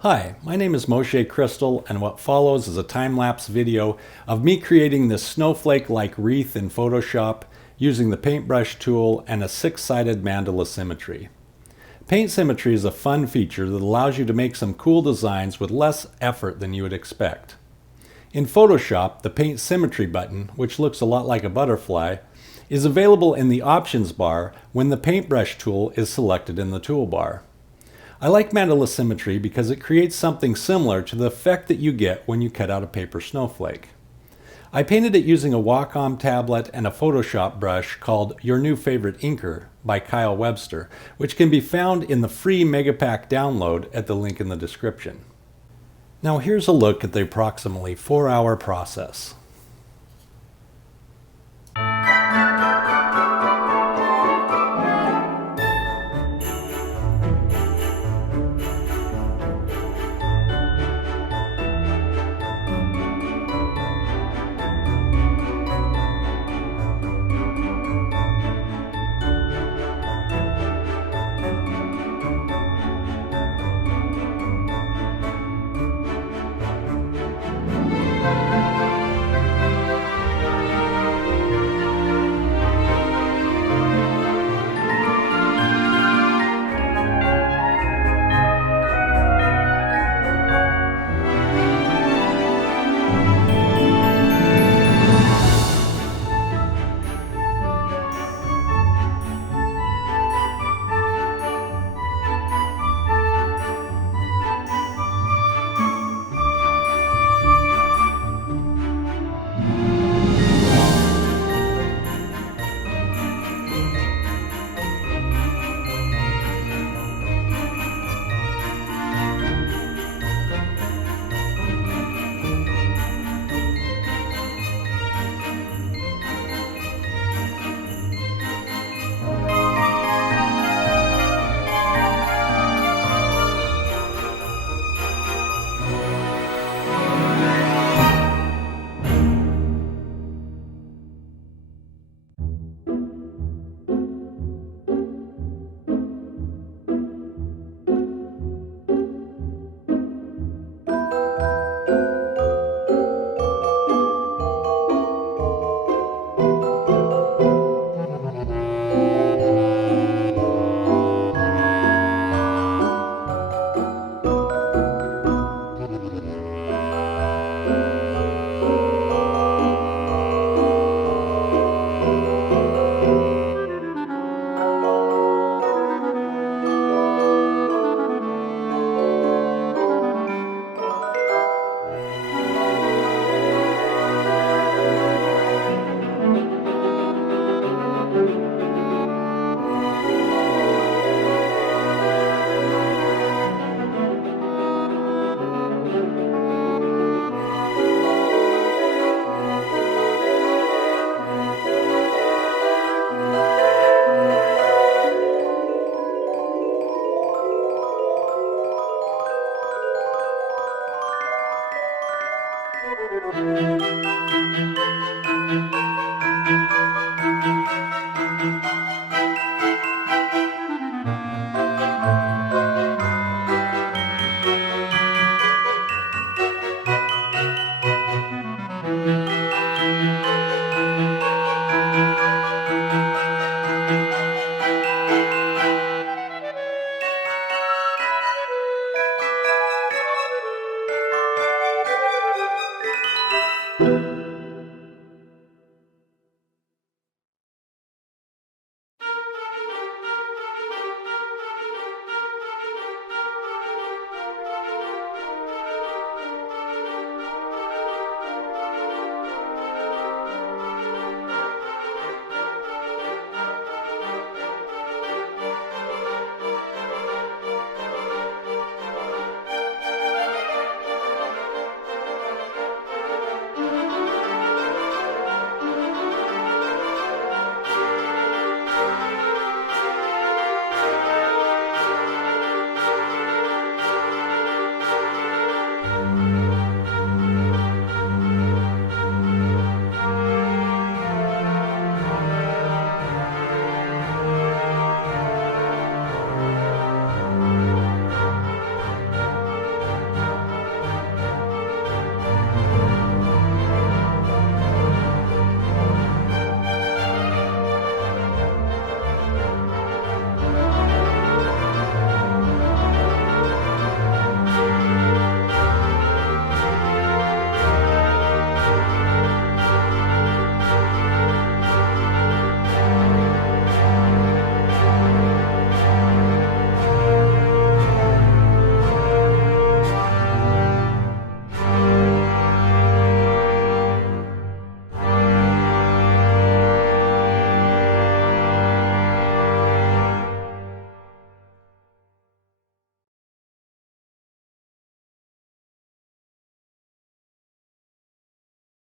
Hi, my name is Moshe Crystal, and what follows is a time-lapse video of me creating this snowflake-like wreath in Photoshop using the paintbrush tool and a six-sided mandala symmetry. Paint symmetry is a fun feature that allows you to make some cool designs with less effort than you would expect. In Photoshop, the Paint Symmetry button, which looks a lot like a butterfly, is available in the Options bar when the paintbrush tool is selected in the toolbar. I like Mandala Symmetry because it creates something similar to the effect that you get when you cut out a paper snowflake. I painted it using a Wacom tablet and a Photoshop brush called Your New Favorite Inker by Kyle Webster, which can be found in the free Megapack download at the link in the description. Now here's a look at the approximately 4-hour process.